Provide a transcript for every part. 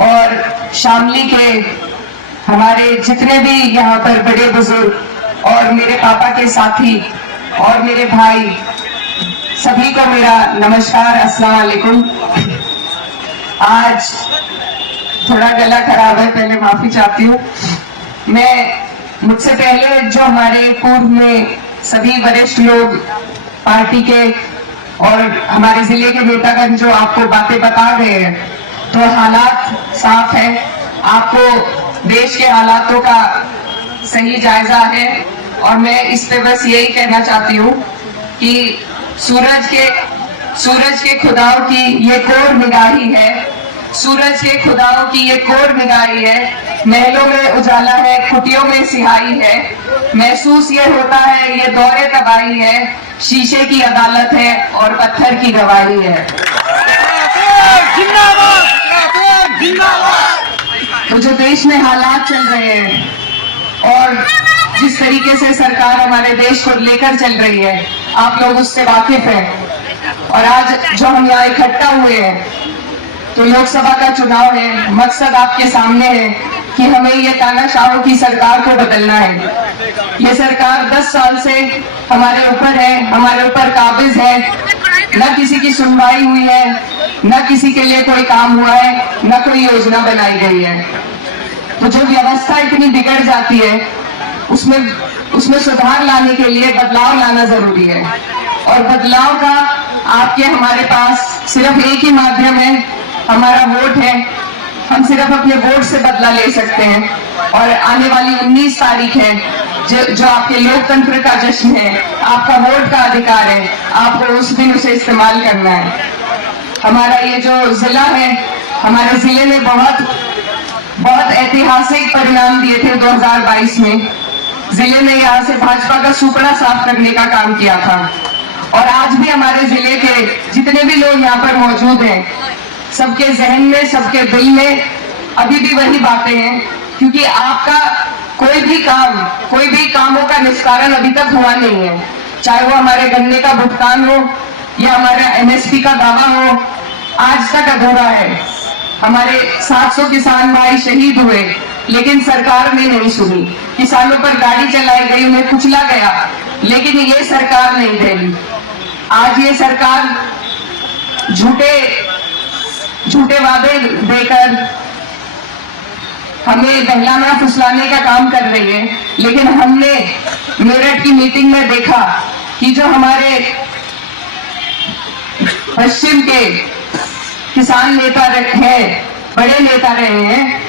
और शामली के हमारे जितने भी यहाँ पर बड़े बुजुर्ग और मेरे पापा के साथी और मेरे भाई, सभी को मेरा नमस्कार, अस्सलाम वालेकुम। आज थोड़ा गला खराब है, पहले माफी चाहती हूँ। मुझसे पहले जो हमारे पूर्व में सभी वरिष्ठ लोग पार्टी के और हमारे जिले के नेतागण जो आपको बातें बता रहे हैं, तो हालात साफ है, आपको देश के हालातों का सही जायजा है। और मैं इस पे बस यही कहना चाहती हूँ कि सूरज के खुदाओं की ये कोर निगाही है, सूरज के खुदाओं की ये कोर निगाही है। महलों में उजाला है, कुटियों में सिहाई है, महसूस ये होता है ये दौरे तबाही है, शीशे की अदालत है और पत्थर की गवाही है। तो जो देश में हालात चल रहे हैं और जिस तरीके से सरकार हमारे देश को लेकर चल रही है, आप लोग उससे वाकिफ हैं। और आज जो हम यहाँ इकट्ठा हुए हैं, तो लोकसभा का चुनाव है, मकसद आपके सामने है कि हमें ये तानाशाहों की सरकार को बदलना है। ये सरकार 10 साल से हमारे ऊपर है, हमारे ऊपर काबिज है, न किसी की सुनवाई हुई है, न किसी के लिए कोई काम हुआ है, न कोई योजना बनाई गई है। तो जो व्यवस्था इतनी बिगड़ जाती है, उसमें सुधार लाने के लिए बदलाव लाना जरूरी है। और बदलाव का आपके हमारे पास सिर्फ एक ही माध्यम है, हमारा वोट है। हम सिर्फ अपने वोट से बदला ले सकते हैं। और आने वाली 19 तारीख है, जो आपके लोकतंत्र का जश्न है, आपका वोट का अधिकार है, आपको उस दिन उसे इस्तेमाल करना है। हमारा ये जो जिला है, हमारे जिले ने बहुत ऐतिहासिक परिणाम दिए थे 2022 में। जिले ने यहाँ से भाजपा का सुपड़ा साफ करने का काम किया था। और आज भी हमारे जिले के जितने भी लोग यहाँ पर मौजूद हैं, सबके जहन में, सबके दिल में अभी भी वही बातें हैं, क्योंकि आपका कोई भी कामों का निस्तारण अभी तक हुआ नहीं है। चाहे वो हमारे गन्ने का भुगतान हो या हमारे MSP का दावा हो, आज तक अधूरा है। हमारे 700 किसान भाई शहीद हुए, लेकिन सरकार ने नहीं सुनी। किसानों पर गाड़ी चलाई गई, उन्हें कुचला गया, लेकिन ये सरकार नहीं देगी। आज ये सरकार झूठे वादे देकर हमें बहलाना फुसलाने का काम कर रही है। लेकिन हमने मेरठ की मीटिंग में देखा कि जो हमारे पश्चिम के किसान नेता हैं, बड़े नेता रहे हैं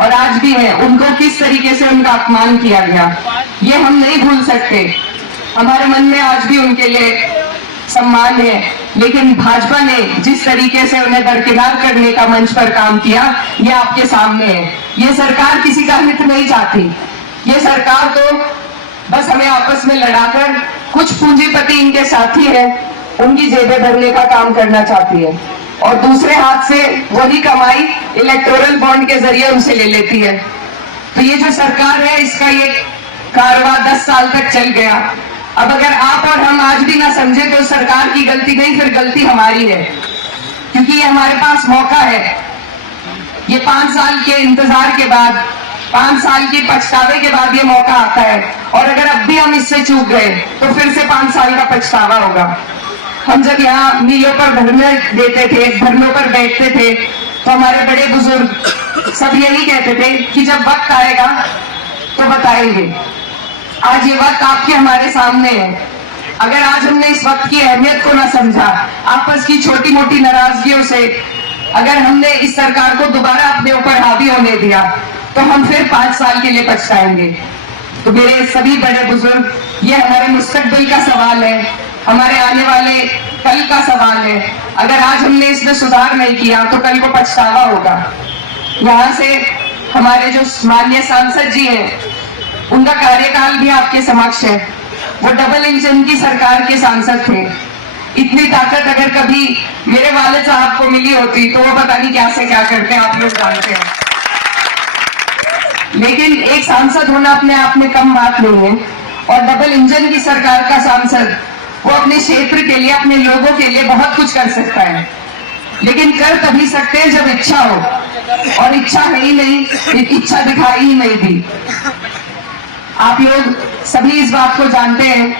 और आज भी हैं, उनको किस तरीके से उनका अपमान किया गया, ये हम नहीं भूल सकते। हमारे मन में आज भी उनके लिए सम्मान है, लेकिन भाजपा ने जिस तरीके से उन्हें दरकिनार करने का मंच पर काम किया, ये आपके सामने है। ये सरकार किसी का हित नहीं चाहती। ये सरकार तो बस हमें आपस में लड़ाकर, कुछ पूंजीपति इनके साथी है, उनकी जेबें भरने का काम करना चाहती है और दूसरे हाथ से वही कमाई इलेक्टोरल बॉन्ड के जरिए उनसे ले लेती है। तो ये जो सरकार है, इसका ये कारवां 10 साल तक चल गया। अब अगर आप और हम आज भी ना समझे तो सरकार की गलती नहीं, फिर गलती हमारी है, क्योंकि ये हमारे पास मौका है। ये 5 साल के इंतजार के बाद, 5 साल के पछतावे के बाद ये मौका आता है। और अगर अब भी हम इससे चूक गए तो फिर से 5 साल का पछतावा होगा। हम जब यहाँ मीलों पर धरने देते थे, धरनों पर बैठते थे, तो हमारे बड़े बुजुर्ग सब यही कहते थे कि जब वक्त आएगा तो बताएंगे। आज ये वक्त आपके हमारे सामने है। अगर आज हमने इस वक्त की अहमियत को ना समझा, आपस की छोटी मोटी नाराजगियों से अगर हमने इस सरकार को दोबारा अपने ऊपर हावी होने दिया, तो हम फिर 5 साल के लिए पछताएंगे। तो मेरे सभी बड़े बुजुर्ग, ये हमारे मुस्तकबिल का सवाल है, हमारे आने वाले कल का सवाल है। अगर आज हमने इसमें सुधार नहीं किया तो कल को पछतावा होगा। यहाँ से हमारे जो माननीय सांसद जी हैं, उनका कार्यकाल भी आपके समक्ष है। वो डबल इंजन की सरकार के सांसद थे। इतनी ताकत अगर कभी मेरे वालिद साहब को मिली होती तो वो पता नहीं क्या से क्या करते, आप लोग जानते हैं। लेकिन एक सांसद होना अपने आप में कम बात नहीं है। और डबल इंजन की सरकार का सांसद, वो अपने क्षेत्र के लिए, अपने लोगों के लिए बहुत कुछ कर सकता है। लेकिन कर तभी सकते हैं जब इच्छा हो, और इच्छा है ही नहीं, इच्छा दिखाई ही नहीं दी। आप लोग सभी इस बात को जानते हैं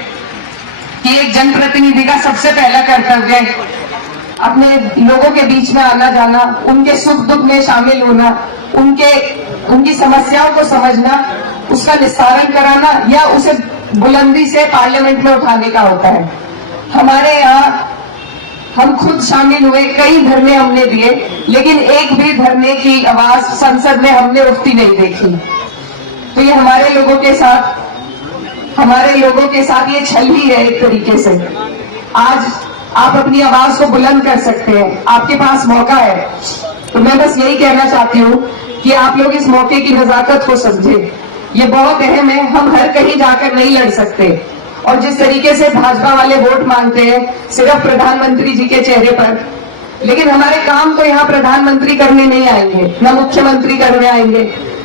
कि एक जनप्रतिनिधि का सबसे पहला कर्तव्य अपने लोगों के बीच में आना जाना, उनके सुख दुख में शामिल होना, उनकी समस्याओं को समझना, उसका निस्तारण कराना या उसे बुलंदी से पार्लियामेंट में उठाने का होता है। हमारे यहाँ हम खुद शामिल हुए, कई धरने हमने दिए, लेकिन एक भी धरने की आवाज संसद में हमने उठती नहीं देखी। तो ये हमारे लोगों के साथ ये छल ही है एक तरीके से। आज आप अपनी आवाज को बुलंद कर सकते हैं, आपके पास मौका है। तो मैं बस यही कहना चाहती हूँ कि आप लोग इस मौके की नजाकत को समझे। ये बहुत अहम है, हम हर कहीं जाकर नहीं लड़ सकते। और जिस तरीके से भाजपा वाले वोट मांगते हैं सिर्फ प्रधानमंत्री जी के चेहरे पर, लेकिन हमारे काम तो यहाँ प्रधानमंत्री करने नहीं आएंगे, न मुख्यमंत्री करने आएंगे।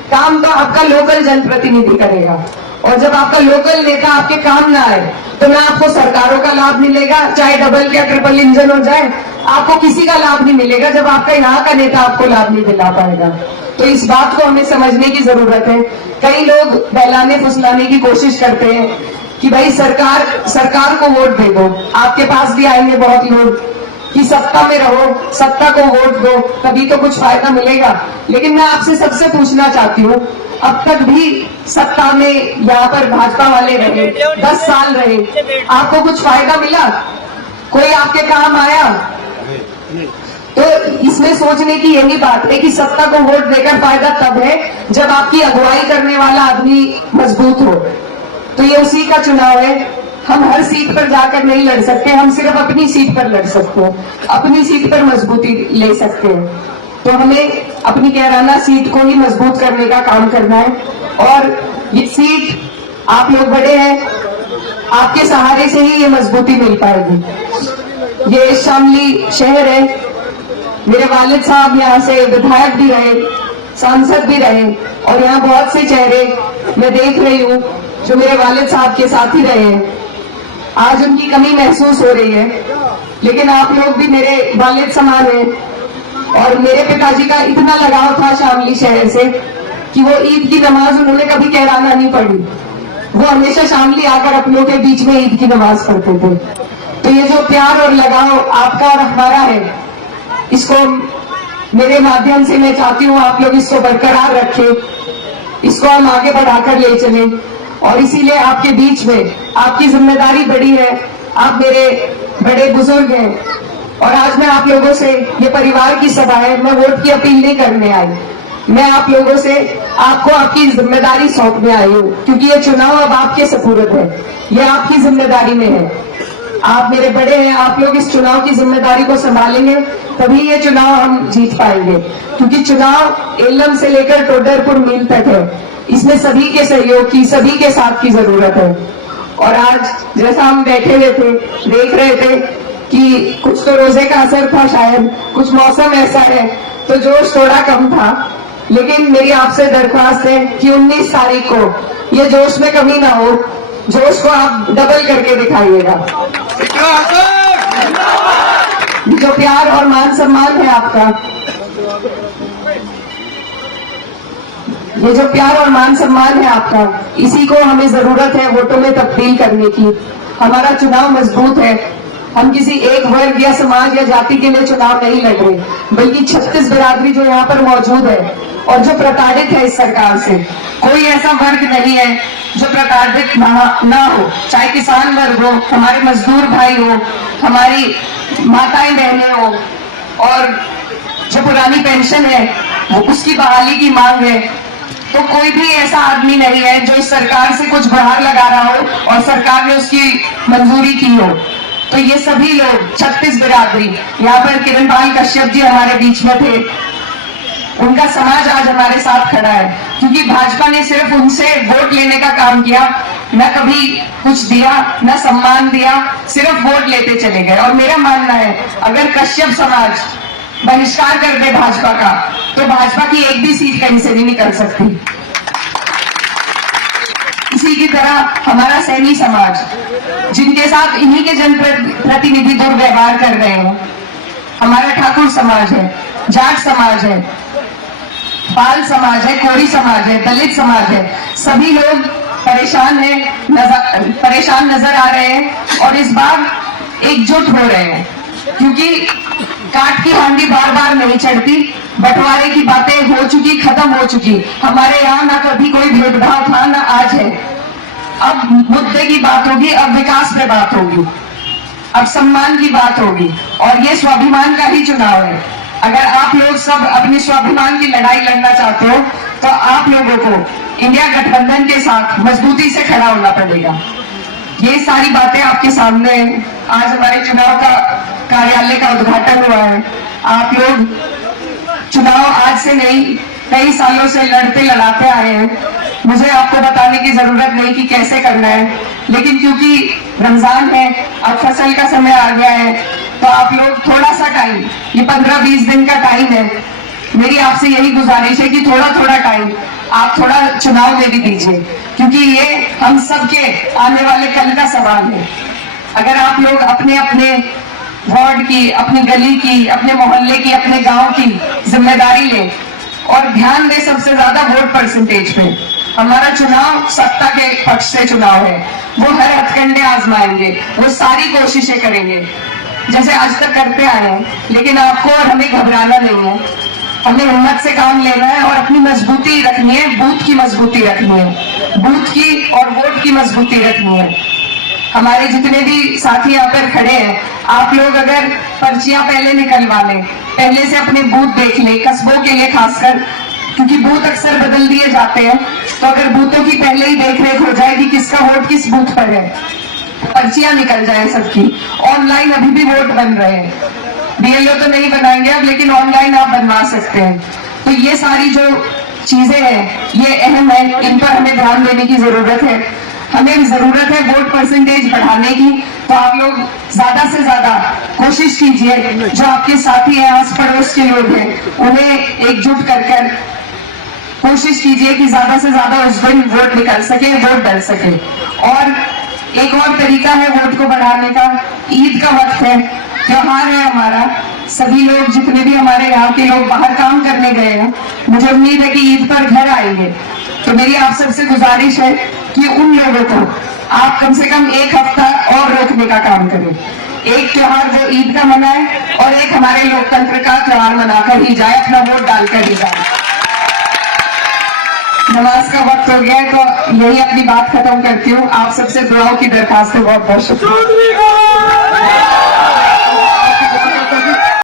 काम तो आपका लोकल जनप्रतिनिधि करेगा। और जब आपका लोकल नेता आपके काम ना आए तो ना आपको सरकारों का लाभ मिलेगा, चाहे डबल या ट्रिपल इंजन हो जाए, आपको किसी का लाभ नहीं मिलेगा जब आपका यहाँ का नेता आपको लाभ नहीं दिला पाएगा। तो इस बात को हमें समझने की जरूरत है। कई लोग बहलाने फुसलाने की कोशिश करते हैं कि भाई सरकार को वोट दे दो। आपके पास भी आएंगे बहुत लोग कि सत्ता में रहो, सत्ता को वोट दो, तभी तो कुछ फायदा मिलेगा। लेकिन मैं आपसे सबसे पूछना चाहती हूँ, अब तक भी सत्ता में यहाँ पर भाजपा वाले रहे, 10 साल रहे, आपको कुछ फायदा मिला? कोई आपके काम आया? तो इसमें सोचने की यही बात है कि सत्ता को वोट देकर फायदा तब है जब आपकी अगुवाई करने वाला आदमी मजबूत हो। तो ये उसी का चुनाव है। हम हर सीट पर जाकर नहीं लड़ सकते, हम सिर्फ अपनी सीट पर लड़ सकते हैं, अपनी सीट पर मजबूती ले सकते हैं। तो हमें अपनी कैराना सीट को ही मजबूत करने का काम करना है। और ये सीट आप लोग बड़े हैं, आपके सहारे से ही ये मजबूती मिल पाएगी। ये शामली शहर है, मेरे वालिद साहब यहाँ से विधायक भी रहे, सांसद भी रहे, और यहाँ बहुत से चेहरे मैं देख रही हूँ जो मेरे वालिद साहब के साथ ही रहे हैं। आज उनकी कमी महसूस हो रही है, लेकिन आप लोग भी मेरे वालिद समान हैं। और मेरे पिताजी का इतना लगाव था शामली शहर से कि वो ईद की नमाज उन्होंने कभी कैराना नहीं पढ़ी, वो हमेशा शामली आकर अपनों के बीच में ईद की नमाज पढ़ते थे। तो ये जो प्यार और लगाव आपका और हमारा है, इसको मेरे माध्यम से मैं चाहती हूँ आप लोग इसको बरकरार रखें, इसको हम आगे बढ़ाकर ले चलें। और इसीलिए आपके बीच में आपकी जिम्मेदारी बड़ी है, आप मेरे बड़े बुजुर्ग हैं। और आज मैं आप लोगों से, ये परिवार की सभा है, मैं वोट की अपील नहीं करने आई, मैं आप लोगों से आपको आपकी जिम्मेदारी सौंपने आई हूँ, क्योंकि ये चुनाव अब आपके सपुर्द है, ये आपकी जिम्मेदारी में है। आप मेरे बड़े हैं, आप लोग इस चुनाव की जिम्मेदारी को संभालेंगे तभी ये चुनाव हम जीत पाएंगे। क्योंकि चुनाव एलम से लेकर टोडरपुर मील तक है, इसमें सभी के सहयोग की, सभी के साथ की जरूरत है। और आज जैसा हम बैठे हुए थे, देख रहे थे कि कुछ तो रोजे का असर था, शायद कुछ मौसम ऐसा है तो जोश थोड़ा कम था। लेकिन मेरी आपसे दरख्वास्त है कि 19 तारीख को ये जोश में कमी ना हो, जोश को आप डबल करके दिखाइएगा। जो प्यार और मान सम्मान है आपका, ये जो प्यार और मान सम्मान है आपका, इसी को हमें जरूरत है वोटों में तब्दील करने की। हमारा चुनाव मजबूत है, हम किसी एक वर्ग या समाज या जाति के लिए चुनाव नहीं लड़ रहे, बल्कि 36 बिरादरी जो यहाँ पर मौजूद है और जो प्रताड़ित है इस सरकार से। कोई ऐसा वर्ग नहीं है जो प्रताड़ित ना हो, चाहे किसान वर्ग हो, हमारे मजदूर भाई हो, हमारी माताएं बहनें हो, और जो पुरानी पेंशन है वो उसकी बहाली की मांग है। तो कोई भी ऐसा आदमी नहीं है जो इस सरकार से कुछ गुहार लगा रहा हो और सरकार ने उसकी मंजूरी की हो। तो ये सभी लोग 36 बिरादरी, यहाँ पर किरणपाल कश्यप जी हमारे बीच में थे, उनका समाज आज हमारे साथ खड़ा है, क्योंकि भाजपा ने सिर्फ उनसे वोट लेने का काम किया, न कभी कुछ दिया, न सम्मान दिया, सिर्फ वोट लेते चले गए। और मेरा मानना है अगर कश्यप समाज बहिष्कार कर दे भाजपा का, तो भाजपा की एक भी सीट कहीं से नहीं निकल सकती। इसी की तरह हमारा सैनी समाज, जिनके साथ इन्हीं के जनप्रतिनिधि दुर्व्यवहार कर रहे हैं, हमारा ठाकुर समाज है, जाट समाज है, पाल समाज है, कोरी समाज है, दलित समाज है, सभी लोग परेशान नजर आ रहे हैं और इस बार एकजुट हो रहे हैं, क्योंकि काट की हांडी बार बार नहीं चढ़ती। बंटवारे की बातें हो चुकी, खत्म हो चुकी। हमारे यहाँ ना कभी कोई भेदभाव था, ना आज है। अब मुद्दे की बात होगी, अब विकास पे बात होगी, अब सम्मान की बात होगी, और ये स्वाभिमान का ही चुनाव है। अगर आप लोग सब अपनी स्वाभिमान की लड़ाई लड़ना चाहते हो तो आप लोगों को इंडिया गठबंधन के साथ मजबूती से खड़ा होना पड़ेगा। ये सारी बातें आपके सामने। आज हमारे चुनाव का कार्यालय का उद्घाटन हुआ है। आप लोग चुनाव आज से नहीं, कई सालों से लड़ते लड़ाते आए हैं। मुझे आपको बताने की जरूरत नहीं कि कैसे करना है, लेकिन क्योंकि रमजान है, अब फसल का समय आ गया है, तो आप लोग थोड़ा सा टाइम, ये 15-20 दिन का टाइम है, मेरी आपसे यही गुजारिश है कि थोड़ा थोड़ा टाइम आप थोड़ा चुनाव में भी दीजिए, क्योंकि ये हम सबके आने वाले कल का सवाल है। अगर आप लोग अपने अपने वार्ड की, अपनी गली की, अपने मोहल्ले की, अपने गांव की जिम्मेदारी लें और ध्यान दें सबसे ज्यादा वोट परसेंटेज पे। हमारा चुनाव सत्ता के पक्ष से चुनाव है, वो हर हथकंडे आजमाएंगे, वो सारी कोशिशें करेंगे जैसे आज तक करते आए हैं, लेकिन आपको और हमें घबराना नहीं है। हमें हिम्मत से काम लेना है और अपनी मजबूती रखनी है, बूथ की मजबूती रखनी है, बूथ की और वोट की मजबूती रखनी है। हमारे जितने भी साथी यहाँ पर खड़े हैं, आप लोग अगर पर्चियां पहले निकलवा लें, पहले से अपने बूथ देख लें, कस्बों के लिए खासकर, क्योंकि बूथ अक्सर बदल दिए जाते हैं, तो अगर बूथों की पहले ही देखरेख हो जाए कि किसका वोट किस बूथ पर है, पर्चियां निकल जाए सबकी। ऑनलाइन अभी भी वोट बन रहे हैं, बीएलओ तो नहीं बनाएंगे अब, लेकिन ऑनलाइन आप बनवा सकते हैं। तो ये सारी जो चीजें हैं ये अहम है, इन पर हमें ध्यान देने की जरूरत है। हमें जरूरत है वोट परसेंटेज बढ़ाने की, तो आप लोग ज्यादा से ज्यादा कोशिश कीजिए, जो आपके साथी हैं, आस पड़ोस के लोग हैं, उन्हें एकजुट कर कोशिश कीजिए कि ज्यादा से ज्यादा उस दिन वोट निकल सके, वोट डल सके। और एक और तरीका है वोट को बढ़ाने का, ईद का वक्त है, त्योहार है हमारा, सभी लोग जितने भी हमारे यहाँ के लोग बाहर काम करने गए हैं, मुझे उम्मीद है कि ईद पर घर आएंगे, तो मेरी आप सबसे गुजारिश है कि उन लोगों को आप कम से कम एक हफ्ता और रोकने का काम करें। एक त्योहार वो ईद का मनाए और एक हमारे लोकतंत्र का त्योहार मनाकर ही जाए, अपना वोट डालकर ही जाए। नमाज का वक्त हो गया है, तो यही अपनी बात खत्म करती हूँ। आप सबसे दुआओं की दरखास्त है। बहुत बहुत शुक्रिया।